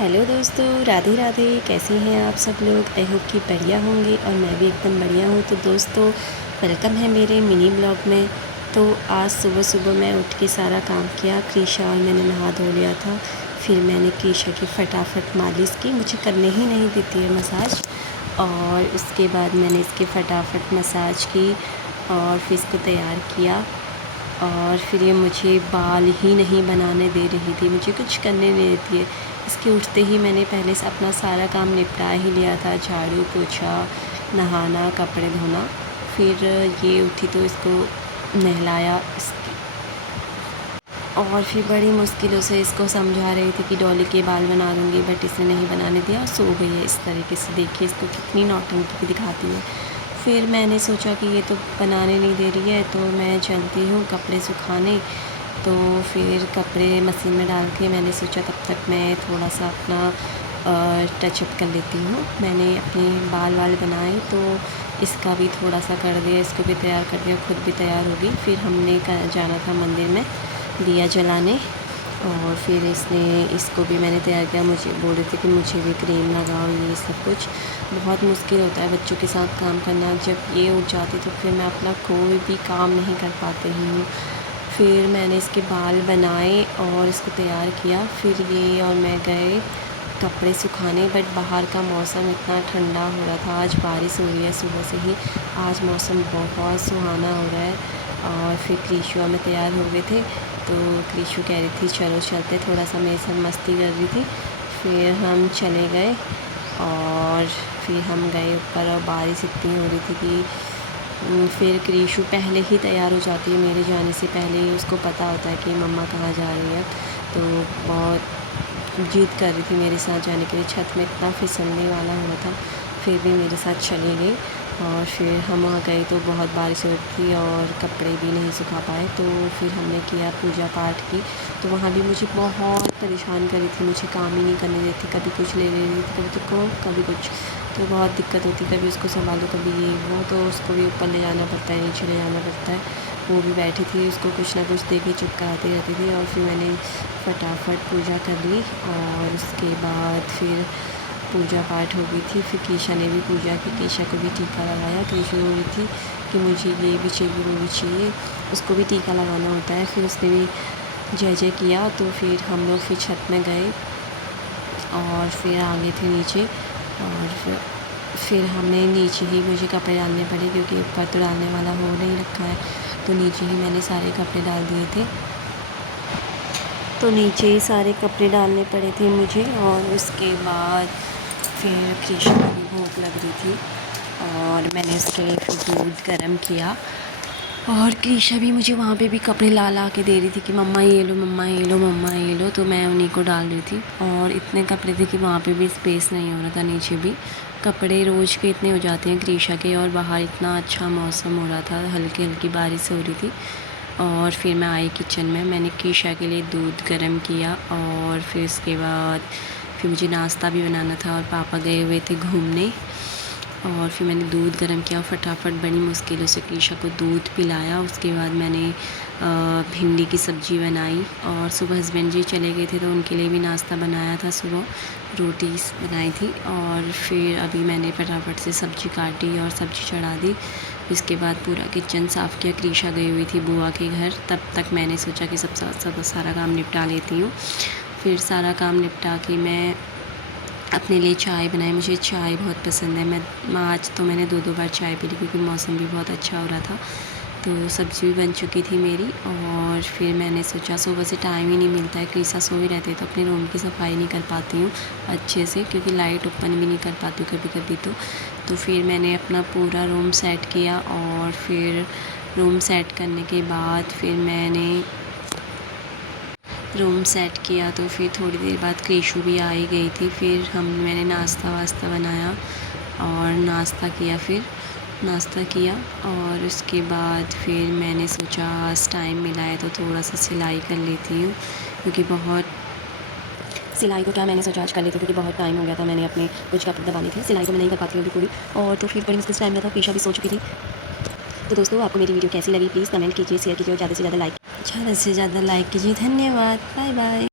Hello दोस्तों, राधे राधे। कैसे हैं आप सब लोग? आई होप कि बढ़िया होंगे और मैं भी एकदम बढ़िया हूँ। तो दोस्तों, वेलकम है मेरे मिनी ब्लॉग में। तो आज सुबह सुबह मैं उठ के सारा काम किया। क्रीशा और मैंने नहा धो लिया था। फिर मैंने क्रीशा की फटाफट मालिश की, मुझे करने ही नहीं देती है मसाज। और उसके बाद मैंने इसके फटाफट मसाज की और फिर इसको तैयार किया। और फिर ये मुझे बाल ही नहीं बनाने दे रही थी, मुझे कुछ करने नहीं देती है। इसके उठते ही मैंने पहले से अपना सारा काम निपटा ही लिया था, झाड़ू पोछा, नहाना, कपड़े धोना। फिर ये उठी तो इसको नहलाया और फिर बड़ी मुश्किलों से इसको समझा रही थी कि डॉली के बाल बना दूँगी, बट इसने नहीं बनाने दिया और सो गई है इस तरीके से। देखिए इसको कितनी नौटंकी दिखाती है। फिर मैंने सोचा कि ये तो बनाने नहीं दे रही है, तो मैं चलती हूँ कपड़े सुखाने। तो फिर कपड़े मशीन में डाल के मैंने सोचा तब तक मैं थोड़ा सा अपना टचअप कर लेती हूँ। मैंने अपने बाल बनाए तो इसका भी थोड़ा सा कर दिया, इसको भी तैयार कर दिया, खुद भी तैयार हो गई। फिर हमने जाना था मंदिर में दिया जलाने और फिर इसको भी मैंने तैयार किया। मुझे बोल रही थी कि मुझे भी क्रीम लगाओ, ये सब कुछ बहुत मुश्किल होता है बच्चों के साथ काम करना। जब ये उठ जाती तो फिर मैं अपना कोई भी काम नहीं कर पाती हूँ। फिर मैंने इसके बाल बनाए और इसको तैयार किया। फिर ये और मैं गए कपड़े सुखाने, बट बाहर का मौसम इतना ठंडा हो रहा था। आज बारिश हो रही है सुबह से ही, आज मौसम बहुत सुहाना हो रहा है। और फिर क्रीशु में तैयार हो गए थे, तो क्रीशु कह रही थी चलो चलते, थोड़ा सा मेरे साथ मस्ती कर रही थी। फिर हम चले गए और फिर हम गए ऊपर और बारिश इतनी हो रही थी कि फिर क्रीशु पहले ही तैयार हो जाती है मेरे जाने से पहले ही। उसको पता होता है कि मम्मा कहाँ जा रही है, तो बहुत जिद कर रही थी मेरे साथ जाने के लिए। छत में इतना फिसलने वाला हुआ था, फिर भी मेरे साथ चली गई। और फिर हम वहाँ गए तो बहुत बारिश हो रही थी और कपड़े भी नहीं सुखा पाए। तो फिर हमने किया पूजा पाठ की। तो वहाँ भी मुझे बहुत परेशान कर रही थी, मुझे काम ही नहीं करने देती, कभी कुछ ले रही थी, कभी कुछ। तो बहुत दिक्कत होती, कभी उसको संभालो, कभी ये वो। तो उसको भी ऊपर ले जाना पड़ता है, नीचे ले जाना पड़ता है। वो भी बैठी थी, उसको कुछ ना कुछ दे के चुप कराती रहती थी। और फिर मैंने फटाफट पूजा कर ली और उसके बाद फिर पूजा पाठ हो गई थी। फिर कीशा ने भी पूजा की, कीशा को भी टीका लगाया। कीशा हो रही थी कि मुझे ये भी चाहिए, वो भी चाहिए, उसको भी टीका लगाना होता है। फिर उसने भी जय जय किया। तो फिर हम लोग फिर छत में गए और फिर आगे थे नीचे। और फिर हमने नीचे ही मुझे कपड़े डालने पड़े, क्योंकि ऊपर तो डालने वाला हो नहीं रखा है। तो नीचे ही मैंने सारे कपड़े डाल दिए थे, तो नीचे ही सारे कपड़े डालने पड़े थे मुझे। और उसके बाद फिर क्रीशा को भी भूख लग रही थी और मैंने उसके लिए फिर दूध गर्म किया। और क्रीशा भी मुझे वहाँ पे भी कपड़े ला के दे रही थी कि मम्मा ये लो, मम्मा ये लो, मम्मा ये लो। तो मैं उन्हीं को डाल रही थी और इतने कपड़े थे कि वहाँ पे भी स्पेस नहीं हो रहा था। नीचे भी कपड़े रोज़ के इतने हो जाते हैं क्रीशा के। और बाहर इतना अच्छा मौसम हो रहा था, हल्की हल्की बारिश हो रही थी। और फिर मैं आई किचन में, मैंने क्रीशा के लिए दूध गर्म किया। और फिर उसके बाद फिर मुझे नाश्ता भी बनाना था और पापा गए हुए थे घूमने। और फिर मैंने दूध गर्म किया और फटाफट बड़ी मुश्किलों से क्रीशा को दूध पिलाया। उसके बाद मैंने भिंडी की सब्ज़ी बनाई। और सुबह हस्बैंड जी चले गए थे तो उनके लिए भी नाश्ता बनाया था, सुबह रोटी बनाई थी। और फिर अभी मैंने फटाफट से सब्ज़ी काटी और सब्ज़ी चढ़ा दी। इसके बाद पूरा किचन साफ़ किया। क्रीशा गई हुई थी बुआ के घर, तब तक मैंने सोचा कि सब सारा काम निपटा लेती हूँ। फिर सारा काम निपटा के मैं अपने लिए चाय बनाई। मुझे चाय बहुत पसंद है। मैं आज तो मैंने 2 बार चाय पी ली, क्योंकि मौसम भी बहुत अच्छा हो रहा था। तो सब्ज़ी भी बन चुकी थी मेरी। और फिर मैंने सोचा, सुबह से टाइम ही नहीं मिलता है, क्रीशा सो ही रहते तो अपने रूम की सफाई नहीं कर पाती हूँ अच्छे से, क्योंकि लाइट ओपन भी नहीं कर पाती हूँ कभी कभी। तो फिर मैंने अपना पूरा रूम सेट किया। और फिर रूम सेट करने के बाद फिर मैंने रूम सेट किया। तो फिर थोड़ी देर बाद क्रीशु भी आ ही गई थी। फिर मैंने नाश्ता वास्ता बनाया और नाश्ता किया। और उसके बाद फिर मैंने सोचा आज टाइम मिला है तो थोड़ा सा सिलाई कर लेती हूँ, क्योंकि बहुत सिलाई को क्या मैंने सोचा आज कर लेती हूँ, क्योंकि बहुत टाइम हो गया था। मैंने अपने कुछ कपड़े दबाने थे, सिलाई तो मैं नहीं कर पाती हूँ अभी पूरी। और तो फिर बड़ी मुश्किल से टाइम लगा था, क्रीशा भी सो चुकी थी। तो दोस्तों, आपको मेरी वीडियो कैसी लगी प्लीज़ कमेंट कीजिए, शेयर कीजिए और ज़्यादा से ज़्यादा लाइक कीजिए। धन्यवाद, बाय बाय।